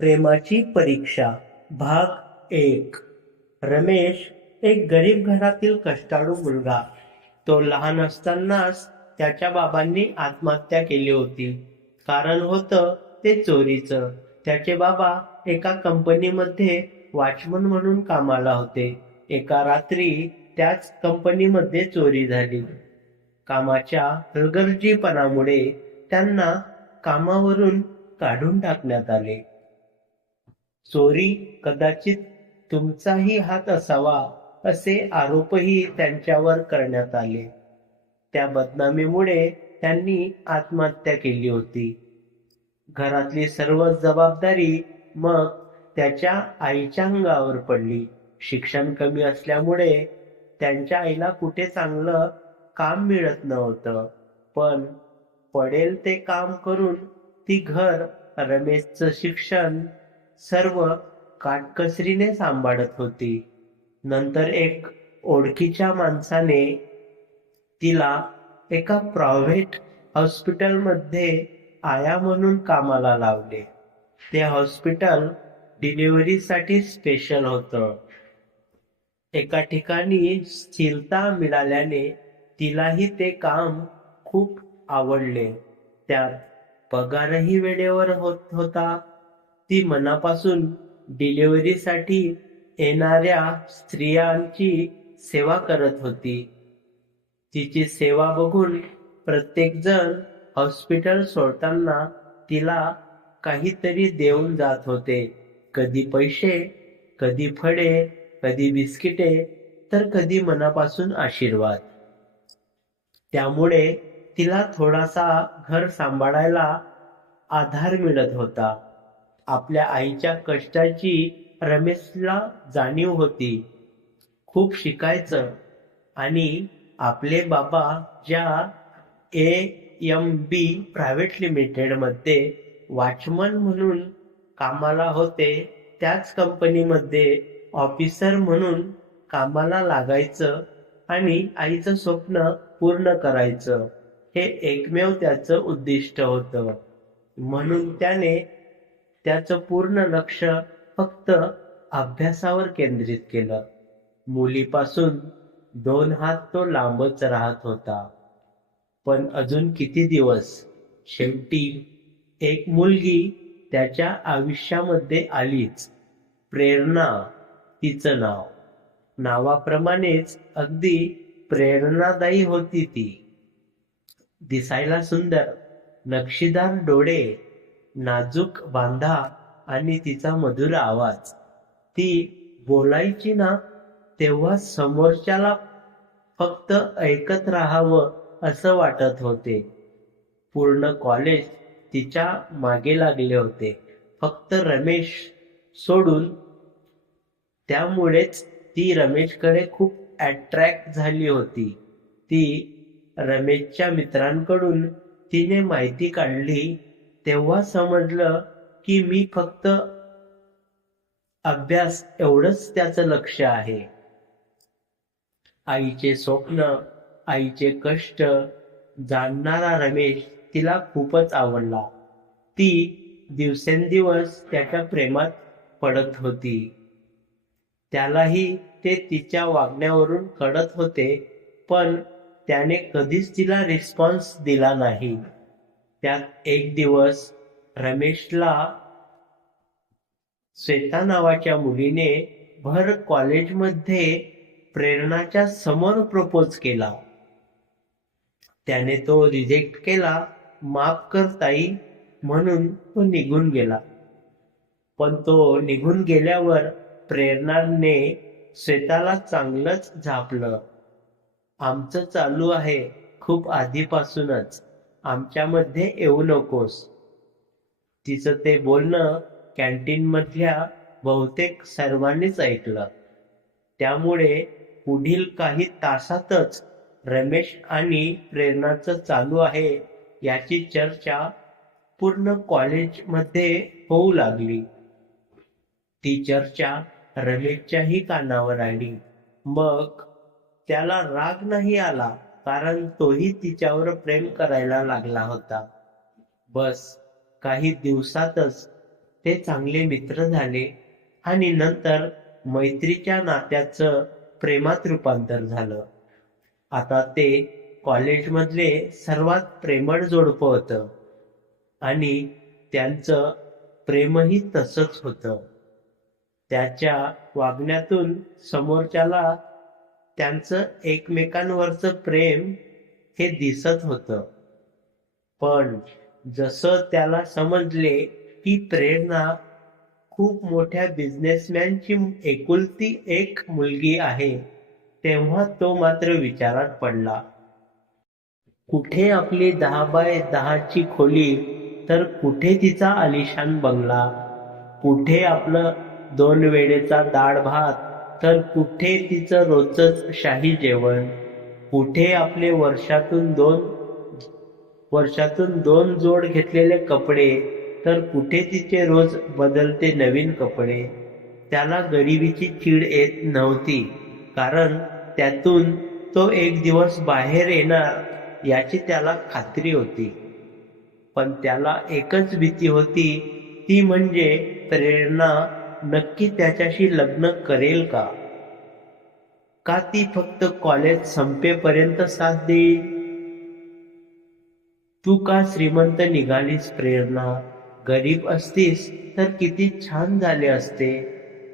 प्रेमाची परीक्षा भाग एक. रमेश एक गरीब घरातील कष्टाळू मुलगा. तो लहान असतानाच त्याच्या बाबांनी आत्महत्या केली होती. कारण होतं ते चोरीचं. त्याचे बाबा एका कंपनीमध्ये वॉचमन म्हणून कामाला होते. एका रात्री त्याच कंपनीमध्ये चोरी झाली. कामाच्या हलगर्जीपणामुळे त्यांना कामावरून काढून टाकण्यात आले. चोरी कदाचित तुमचाही हात असावा असे आरोपही त्यांच्यावर करण्यात आले. त्या बदनामीमुळे त्यांनी आत्महत्या केली होती. घरातली सर्व जबाबदारी मग त्याच्या आईच्या अंगावर पडली. शिक्षण कमी असल्यामुळे त्यांच्या आईला कुठे चांगलं काम मिळत नव्हतं. पण पडेल ते काम करून ती घर रमेशचं शिक्षण सर्व काटकसरीने सांभाळत होती. नंतर एक ओळखीच्या माणसाने तिला एका प्रायव्हेट हॉस्पिटलमध्ये आया म्हणून कामाला लावले. ते हॉस्पिटल डिलिव्हरीसाठी स्पेशल होतं. एका ठिकाणी स्थिरता मिळाल्याने तिलाही ते काम खूप आवडले. त्यात पगारही वेळेवर होत होता. ती मनापासून डिलिव्हरीसाठी येणाऱ्या स्त्रियांची सेवा करत होती. तिची सेवा बघून प्रत्येकजण हॉस्पिटल सोडताना तिला काहीतरी देऊन जात होते. कधी पैसे कधी फळे कधी बिस्किटे तर कधी मनापासून आशीर्वाद. त्यामुळे तिला थोडासा घर सांभाळायला आधार मिळत होता. आपल्या आईच्या कष्टाची रमेशला जाणीव होती. खूप शिकायचं. आणि आपले बाबा ज्या ए एम बी प्रायव्हेट लिमिटेडमध्ये वॉचमन म्हणून कामाला होते त्याच कंपनीमध्ये ऑफिसर म्हणून कामाला लागायचं आणि आईचं स्वप्न पूर्ण करायचं. हे एकमेव त्याचं उद्दिष्ट होतं. म्हणून त्याने त्याचं पूर्ण लक्ष फक्त अभ्यासावर केंद्रित केलं. मुलीपासून दोन हात तो लांबच राहत होता. पण अजून किती दिवस? शेवटी एक मुलगी त्याच्या आयुष्यामध्ये आलीच. प्रेरणा तिचं नाव. नावाप्रमाणेच अगदी प्रेरणादायी होती ती. दिसायला सुंदर नक्षीदार डोळे नाजूक बांधा आणि तिचा मधुर आवाज. ती बोलायची ना तेव्हा समोरच्याला फक्त ऐकत राहावं असं वाटत होते. पूर्ण कॉलेज तिच्यामागे लागले होते. फक्त रमेश सोडून त्यामुळेच ती रमेशकडे खूप अट्रॅक्ट झाली होती. ती रमेशच्या मित्रांकडून तिने माहिती काढली तेव्हा समजलं की मी फक्त अभ्यास एवढंच त्याचं लक्ष आहे. आईचे स्वप्न आईचे कष्ट जाणणारा रमेश तिला खूपच आवडला. ती दिवसेंदिवस त्याच्या प्रेमात पडत होती. त्यालाही ते तिच्या वागण्यावरून कळत होते पण त्याने कधीच तिला रिस्पॉन्स दिला नाही. त्यात एक दिवस रमेशला श्वेता नावाच्या मुलीने भर कॉलेजमध्ये प्रेरणाच्या समोर प्रपोज केला. त्याने तो रिजेक्ट केला माफ करताई म्हणून तो निघून गेला. पण तो निघून गेल्यावर प्रेरणाने श्वेताला चांगलंच झापलं. आमचं चालू आहे खूप आधीपासूनच. आमच्यामध्ये येऊ नकोस. तिचं ते बोलणं कॅन्टीन मधल्या बहुतेक सर्वांनीच ऐकलं. त्यामुळे पुढील काही तासातच रमेश आणि प्रेरणाचं चालू आहे याची चर्चा पूर्ण कॉलेजमध्ये होऊ लागली. ती चर्चा रमेशच्याही कानावर आली. मग त्याला राग नाही आला? कारण तोही तिच्यावर प्रेम करायला लागला होता. बस काही दिवसातच ते चांगले मित्र झाले आणि नंतर मैत्रीच्या नात्याचं प्रेमात रूपांतर झालं. आता ते कॉलेजमधले सर्वात प्रेमळ जोडपं होतं आणि त्यांचं प्रेमही तसंच होतं. त्याच्या वागण्यातून समोरच्याला त्यांचं एकमेकांवरचं प्रेम हे दिसत होतं. पण जसं त्याला समजले की प्रेरणा खूप मोठ्या बिझनेसमॅनची एकुलती एक मुलगी आहे तेव्हा तो मात्र विचारात पडला. कुठे आपली दहा बाय दहाची खोली तर कुठे तिचा आलिशान बंगला? कुठे आपलं दोन वेळेचा डाळ भात? तर कुठे तिचं रोजच शाही जेवण? कुठे आपले वर्षातून दोन वर्षातून दोन जोड घेतलेले कपडे? तर कुठे तिचे रोज बदलते नवीन कपडे? त्याला गरिबीची चीड येत नव्हती. कारण त्यातून तो एक दिवस बाहेर येणार याची त्याला खात्री होती. पण त्याला एकच भीती होती. ती म्हणजे प्रेरणा नक्की त्याच्याशी लग्न करेल का? का ती फक्त कॉलेज संपेपर्यंत साथ देईल? तू का श्रीमंत निघालीस प्रेरणा? गरीब असतीस तर किती छान झाले असते.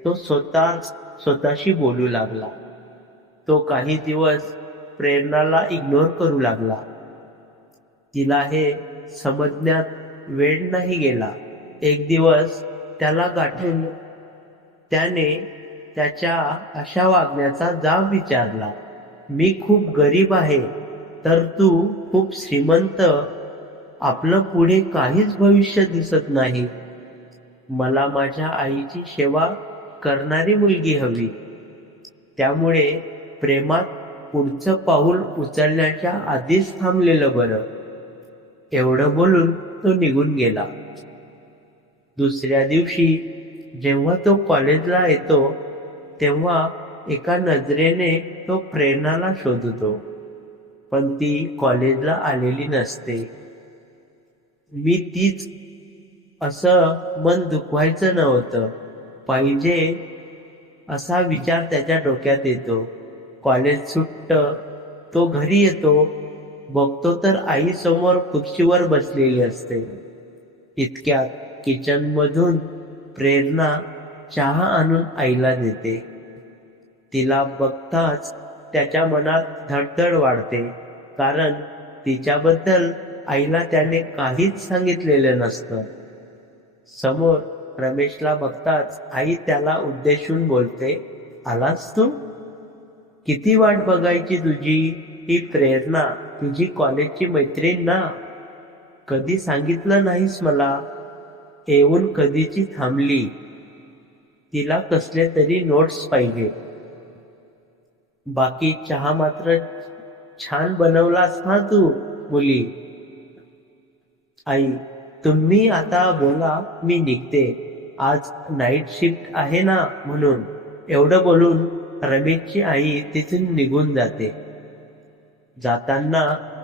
तो स्वतः स्वतःशी बोलू लागला. तो काही दिवस प्रेरणाला इग्नोर करू लागला. तिला हे समजण्यात वेळ नाही गेला. एक दिवस त्याला गाठून त्याने त्याच्या अशा वागण्याचा जाब विचारला मी खूप गरीब आहे तर तू खूप श्रीमंत. आपलं पुढे काहीच भविष्य दिसत नाही. मला माझ्या आईची सेवा करणारी मुलगी हवी. त्यामुळे प्रेमात पुढचं पाऊल उचलण्याच्या आधीच थांबलेलं बरं. एवढं बोलून तो निघून गेला. दुसऱ्या दिवशी जेव्हा तो कॉलेजला येतो तेव्हा एका नजरेने तो प्रेरणाला शोधतो. पण ती कॉलेजला आलेली नसते. मी तीच असं मन दुखवायचं नव्हतं. पाहिजे असा विचार त्याच्या डोक्यात येतो. कॉलेज सुट्ट तो घरी येतो. बघतो तर आई समोर खुर्चीवर बसलेली असते. इतक्यात किचन मधून प्रेरणा चहा आणून आईला देते. तिला बघताच त्याच्या मनात धडधड वाढते कारण तिच्याबद्दल आईला त्याने काहीच सांगितलेलं नसतं. समोर रमेशला बघताच आई त्याला उद्देशून बोलते आलास तू? किती वाट बघायची तुझी? ही प्रेरणा तुझी कॉलेजची मैत्रीण ना. कधी सांगितलं नाहीस मला? येऊन कधीची थांबली? तिला कसले तरी नोट्स पाहिजे. बाकी चहा मात्र छान बनवलास ना तू मुली? आई तुम्ही आता बोला मी निघते. आज नाईट शिफ्ट आहे ना म्हणून. एवढं बोलून रमेशची आई तिथून निघून जाते. जाताना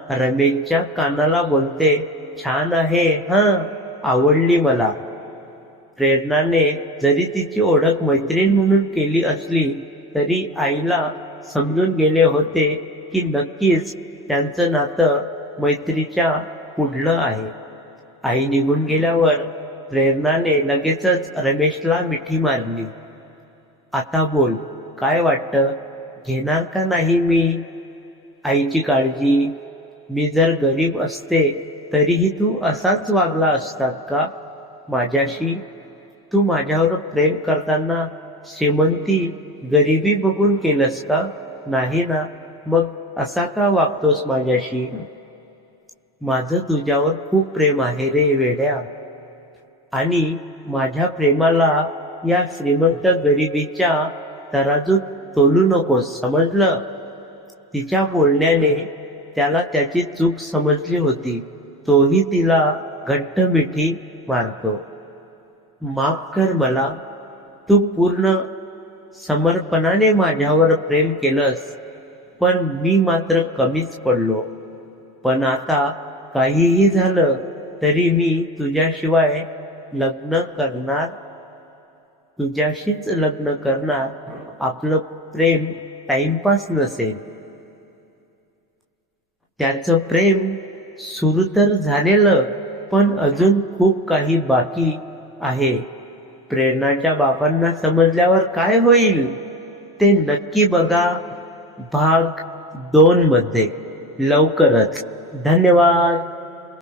रमेशच्या कानाला बोलते छान आहे हा? आवडली मला. प्रेरणाने जरी तिची ओळख मैत्रीण म्हणून केली असली तरी आईला समजून गेले होते की नक्कीच त्यांचं नातं मैत्रीच्या पुढलं आहे. आई निघून गेल्यावर प्रेरणाने लगेचच रमेशला मिठी मारली. आता बोल काय वाटतं? घेणार का नाही मी? आईची काळजी. मी जर गरीब असते तरीही तू असाच वागला असतात का? माझ्याशी तू माझ्यावर प्रेम करताना श्रीमंती गरिबी बघून केलंस का? नाही ना. मग असा का वागतोस माझ्याशी? माझं तुझ्यावर खूप प्रेम आहे रे वेड्या. आणि माझ्या प्रेमाला या श्रीमंत गरिबीच्या तराजूत तोलू नकोस समजलं? तिच्या बोलण्याने त्याला त्याची चूक समजली होती. तोही तिला घट्ट मिठी मारतो. माफ कर मला. तू पूर्ण समर्पणाने माझ्यावर प्रेम केलंस पण मी मात्र कमीच पडलो. पण आता काहीही झालं तरी मी तुझ्याशिवाय लग्न करणार तुझ्याशीच लग्न करणार आपलं प्रेम टाइमपास नसेल. त्याचं प्रेम सुरू तर झालेलं पण अजून खूप काही बाकी आहे. प्रेरणाच्या बाबांना समजल्यावर काय होईल? ते नक्की बघा भाग दोन मध्ये. लवकरच. धन्यवाद.